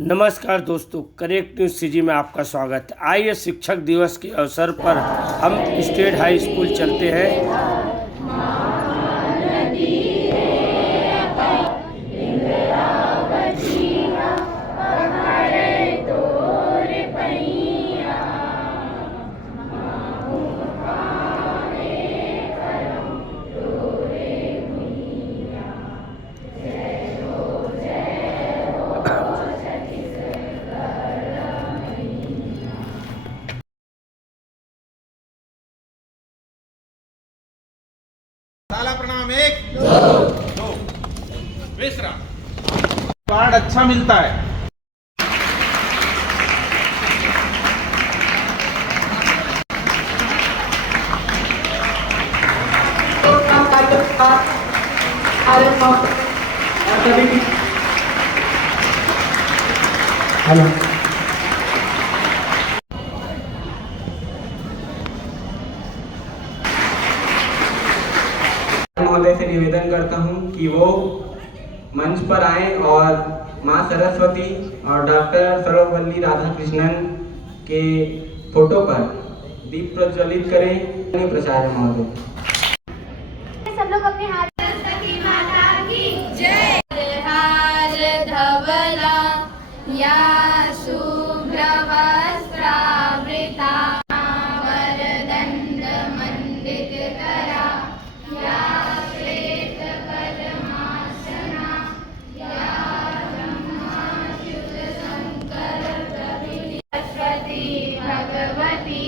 नमस्कार दोस्तों, correct news CG में आपका स्वागत है। आइए शिक्षक दिवस के अवसर पर हम स्टेट हाई स्कूल चलते हैं। ताला प्रणाम। एक दो विश्राम। कार्ड अच्छा मिलता है। हेलो, महोदय से निवेदन करता हूं कि वो मंच पर आए और मां सरस्वती और डॉक्टर सर्वपल्ली राधाकृष्णन के फोटो पर दीप प्रज्वलित करें। प्राचार्य महोदय, सब लोग अपने हाथ सरस्वती माता की जय। हार धवला या शुभ्रवस्त्रावृता वरदण्ड मण्डितकरा या श्वेतपद्मासना या ब्रह्माच्युतशङ्करप्रभृति सरस्वती भगवती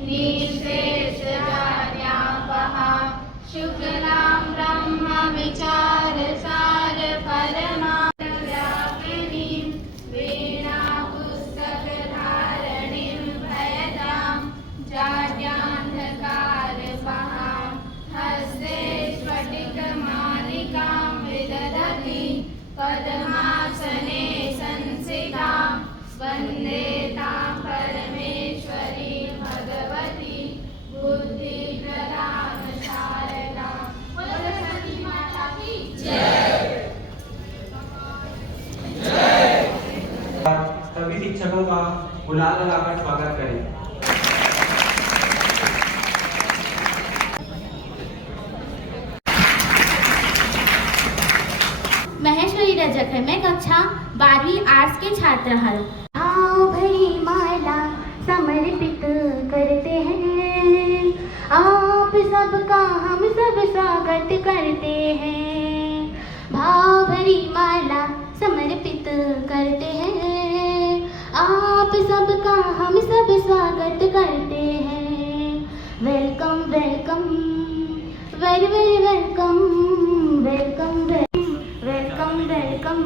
निःशेषजाड्यापहा शुक्लां ब्रह्म विचार सार परमाव्यापिनीं वीणा पुस्तकधारणीं भयदां जाड्यान्धकारपहां हस्ते स्फटिकमालिकां विदधती पद्मासने संस्थितां वन्दे तां परमेश्वरी भगवती बुद्धिप्रदान शारदा। सरस्वती माता की जय। सभी शिक्षकों का गुलाल लगाकर स्वागत करें। महेश्वरी रजक है। मैं कक्षा 12वीं आर्ट्स के छात्र हूँ। आओ भरी माला समर्पित करते हैं, आप सबका हम सब स्वागत करते हैं। भाव भरी माला समर्पित करते हैं, आप सबका हम सब स्वागत करते हैं। Welcome welcome very very welcome, welcome welcome welcome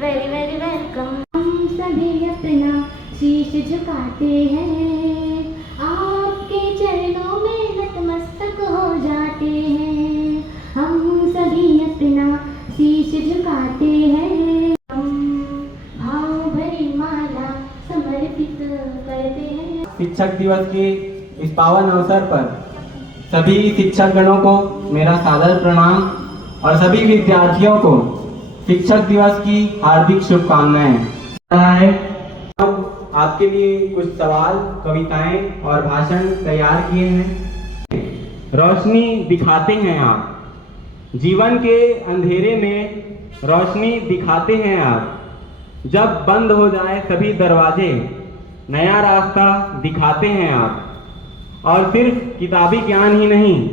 very very welcome. हम सभी अपना शीश झुकाते हैं, आपके चरणों में नतमस्तक हो जाते हैं। हम सभी अपना शीश झुकाते हैं, हम भाव भरी माला समर्पित करते हैं। शिक्षक दिवस के इस पावन अवसर पर सभी शिक्षक गणों को मेरा सादर प्रणाम और सभी विद्यार्थियों को शिक्षक दिवस की हार्दिक शुभकामनाएं। अब आपके लिए कुछ सवाल, कविताएं और भाषण तैयार किए हैं। रोशनी दिखाते हैं आप, जीवन के अंधेरे में रोशनी दिखाते हैं आप। जब बंद हो जाए सभी दरवाजे, नया रास्ता दिखाते हैं आप। और सिर्फ किताबी ज्ञान ही नहीं,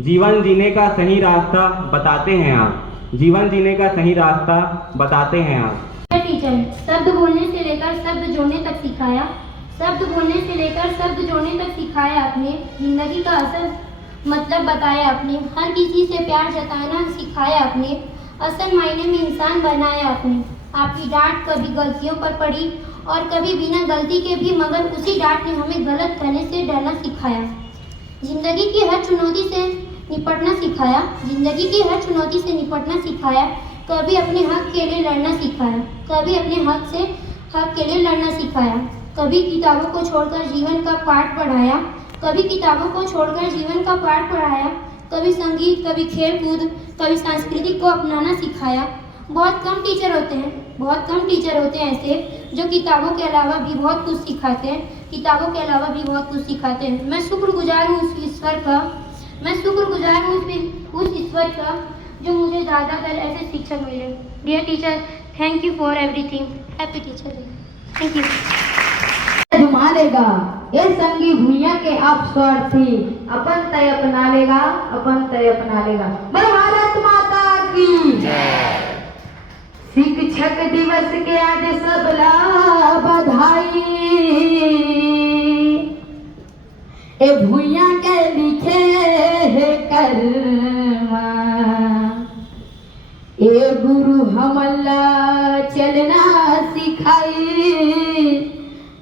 जीवन जीने का सही रास्ता बताते हैं आप। जीवन जीने का सही रास्ता बताते हैं आप। टीचर शब्द बोलने से लेकर शब्द जोड़ने तक सिखाया, शब्द बोलने से लेकर शब्द जोड़ने तक सिखाया आपने। जिंदगी का असल मतलब बताया आपने, हर किसी से प्यार जताना सिखाया आपने। असल मायने में इंसान बनाया आपने। आपकी डांट कभी गलतियों पर पड़ी और कभी बिना गलती के भी, मगर उसी डांट ने हमें गलत कहने से डरना सिखाया। जिंदगी की हर चुनौती से निपटना सिखाया, जिंदगी की हर चुनौती से निपटना सिखाया। कभी अपने हक के लिए लड़ना सिखाया, कभी अपने हक के लिए लड़ना सिखाया। कभी किताबों को छोड़कर जीवन का पाठ पढ़ाया, कभी किताबों को छोड़कर जीवन का पाठ पढ़ाया। कभी संगीत, कभी खेल कूद, कभी संस्कृति को अपनाना सिखाया। बहुत कम टीचर होते हैं ऐसे जो किताबों के अलावा भी बहुत कुछ सिखाते हैं। मैं शुक्रगुजार हूँ उस ईश्वर का जो मुझे ज़्यादातर ऐसे शिक्षक मिले। Dear teacher, thank you for everything. Happy teacher day. Thank you. घुमा लेगा ये संगी भूया के आप स्वार्थी, अपन तय अपना लेगा। बोलो भारत माता की। शिक्षक दिवस के आज सबला बधाई, ए भूया के लिखे है कर्मा, ए गुरु हमला चलना सिखाई,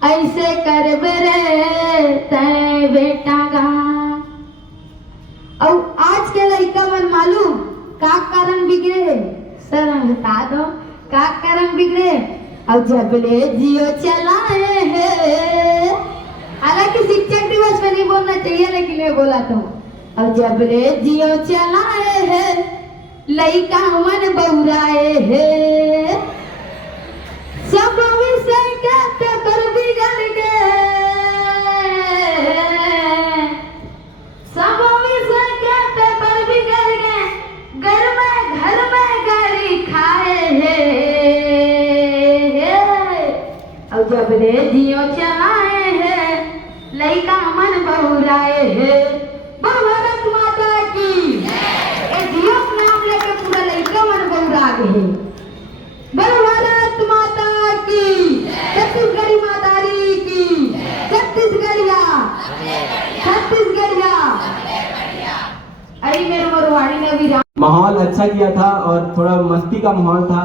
ऐसे कर रे तय बेटा गा। और आज के लड़का मन मालूम का कारण बिगड़े, सर बता दो का कारण बिगड़े। और जब ले जियो चलाए है, हालांकि शिक्षक दिवस में नहीं बोलना चाहिए लेकिन मैं बोला तो। और जब ले जियो चलाए है, लड़का मन बौराए है, सब विषय के पेपर बिगड़ गए, सब विषय के पेपर बिगड़ गए, घर में गाली खाए है। और जब रेडियो चलाए है, लड़का मन बहुराए है। भारत माता की। ए जियो नाम लेके पूरा लड़का मन बहुरा गए। भारत माता की। छत्तीसगढ़ी मातारी की। छत्तीसगढ़िया। अरे मेरे मरवाड़ी ने भी माहौल अच्छा किया था और थोड़ा मस्ती का माहौल था।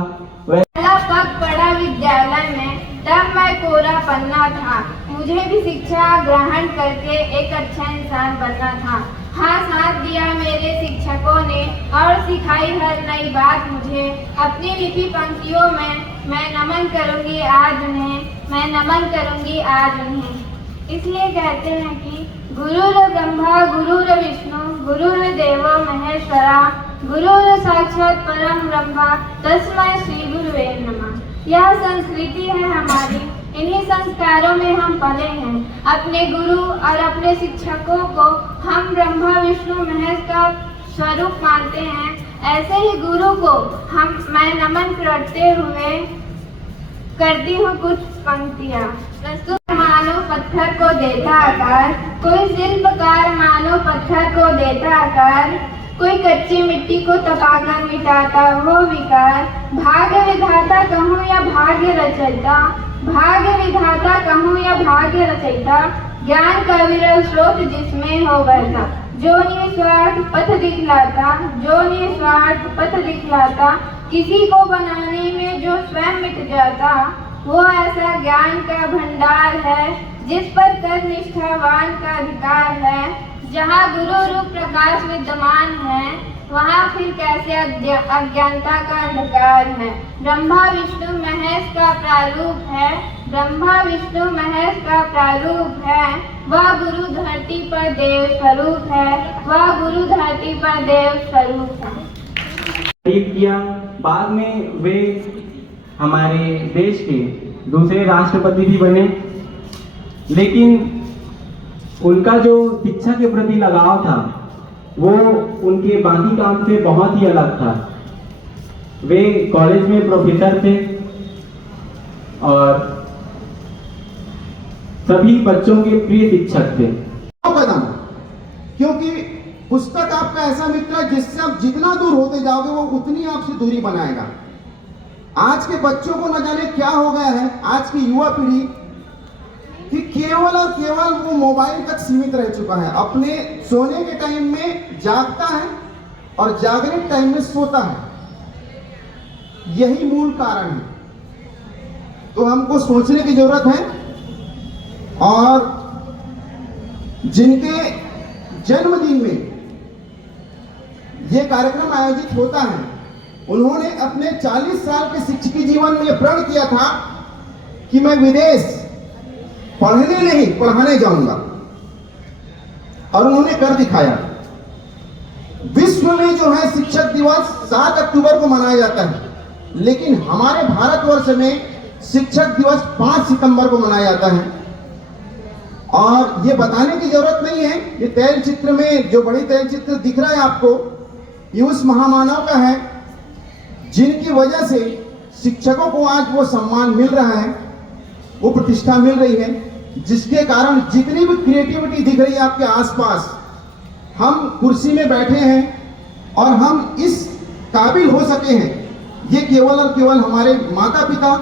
पहला पग पड़ा विद्यालय में, तब मैं कोरा पन्ना था। मुझे भी शिक्षा ग्रहण करके एक अच्छा इंसान बनना था। हाँ, साथ दिया मेरे शिक्षकों ने और सिखाई हर नई बात मुझे। अपनी लिखी पंक्तियों में मैं नमन करूँगी आज उन्हें। इसलिए कहते हैं कि गुरुर ब्रह्मा गुरुर विष्णु गुरुर देवो महेश्वरा, गुरुर साक्षात परम ब्रह्मा, तस्मै श्री गुरुवे नमः। यह संस्कृति है हमारी, इन्हीं संस्कारों में हम पले हैं। अपने गुरु और अपने शिक्षकों को हम ब्रह्मा विष्णु महेश का स्वरूप मानते हैं। ऐसे ही गुरु को मैं नमन करती हूँ कुछ पंक्तियाँ। प्रस्तुत मानो पत्थर को देता आकार, कोई शिल्पकार मानो पत्थर को देता आकार, कोई कच्ची मिट्टी को तपाकर मिटाता वो विकार। भाग्य विधाता कहूँ या भाग्य रचयिता, ज्ञान का विरल स्रोत जिसमें हो बहता, जो निस्वार्थ पथ दिखलाता, किसी को बनाने में जो स्वयं मिट जाता, वो ऐसा ज्ञान का भंडार है जिस पर कर निष्ठावान का अधिकार है। जहाँ गुरु रूप प्रकाश विद्यमान है, वहाँ फिर कैसे अज्ञानता का अंधकार है। ब्रह्मा विष्णु महेश का प्रारूप है, वह गुरु धरती पर देव स्वरूप है। किया। बाद में वे हमारे देश के दूसरे राष्ट्रपति भी बने, लेकिन उनका जो शिक्षा के प्रति लगाव था वो उनके बाकी काम से बहुत ही अलग था। वे कॉलेज में प्रोफेसर थे और सभी बच्चों के प्रिय शिक्षक थे। क्योंकि पुस्तक आपका ऐसा मित्र है जिससे आप जितना दूर होते जाओगे वो उतनी आपसे दूरी बनाएगा। आज के बच्चों को न जाने क्या हो गया है, आज की युवा पीढ़ी कि केवल और केवल वो मोबाइल तक सीमित रह चुका है। अपने सोने के टाइम में जागता है और जागने के टाइम में सोता है। यही मूल कारण है। तो हमको सोचने की जरूरत है। और जिनके जन्मदिन में ये कार्यक्रम आयोजित होता है, उन्होंने अपने 40 साल के शिक्षकी जीवन में प्रण किया था कि मैं विदेश पढ़ने नहीं पढ़ाने जाऊंगा, और उन्होंने कर दिखाया। विश्व में जो है शिक्षक दिवस 7 अक्टूबर को मनाया जाता है, लेकिन हमारे भारतवर्ष में शिक्षक दिवस 5 सितंबर को मनाया जाता है। और ये बताने की जरूरत नहीं है, ये तैल चित्र में जो बड़ी तैल चित्र दिख रहा है आपको, ये उस महामानव का है जिनकी वजह से शिक्षकों को आज वो सम्मान मिल रहा है, वो प्रतिष्ठा मिल रही है, जिसके कारण जितनी भी क्रिएटिविटी दिख रही है आपके आसपास, हम कुर्सी में बैठे हैं और हम इस काबिल हो सके हैं, ये केवल और केवल हमारे माता पिता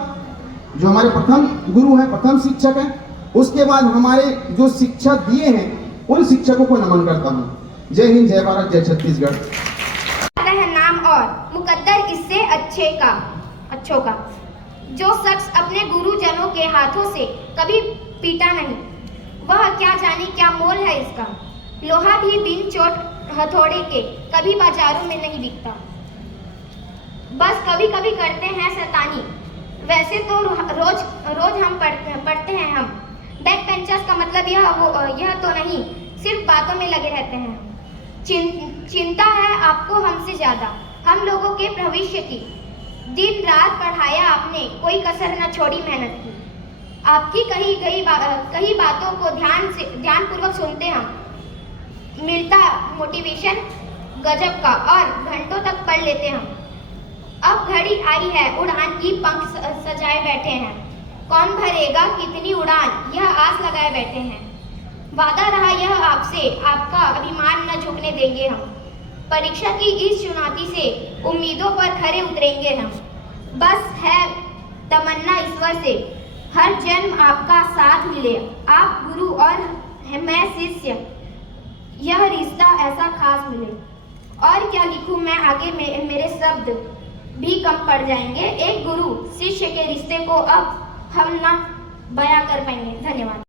जो हमारे प्रथम गुरु हैं, प्रथम शिक्षक हैं, उसके बाद हमारे जो शिक्षा दिए हैं उन शिक्षकों को नमन करता हूँ। जय हिंद, जय भारत, जय छत्तीसगढ़। नाम और मुकद्दर इससे अच्छों का जो शख्स अपने गुरुजनों के हाथों से कभी पीटा नहीं, वह क्या जाने क्या मोल है इसका। लोहा भी बिन चोट हथौड़े के कभी बाजारों में नहीं बिकता। बस कभी कभी करते हैं शैतानी, वैसे तो रोज हम पढ़ते हैं। हम बैक बेंचर्स का मतलब यह तो नहीं, सिर्फ बातों में लगे रहते हैं। चिंता है आपको हमसे ज्यादा हम लोगों के भविष्य की। दिन रात पढ़ाया आपने, कोई कसर न छोड़ी मेहनत की। आपकी कही बातों को ध्यानपूर्वक सुनते हम, मिलता मोटिवेशन गजब का और घंटों तक पढ़ लेते हम। अब घड़ी आई है उड़ान की, पंख सजाए बैठे हैं। कौन भरेगा कितनी उड़ान, यह आस लगाए बैठे हैं। वादा रहा यह आपसे, आपका अभिमान न झुकने देंगे हम। परीक्षा की इस चुनौती से उम्मीदों पर खरे उतरेंगे हम। बस है तमन्ना ईश्वर से, हर जन्म आपका साथ मिले। आप गुरु और मैं शिष्य, यह रिश्ता ऐसा खास मिले। और क्या लिखूं मैं आगे, मेरे शब्द भी कम पड़ जाएंगे। एक गुरु शिष्य के रिश्ते को अब हम ना बयां कर पाएंगे। धन्यवाद।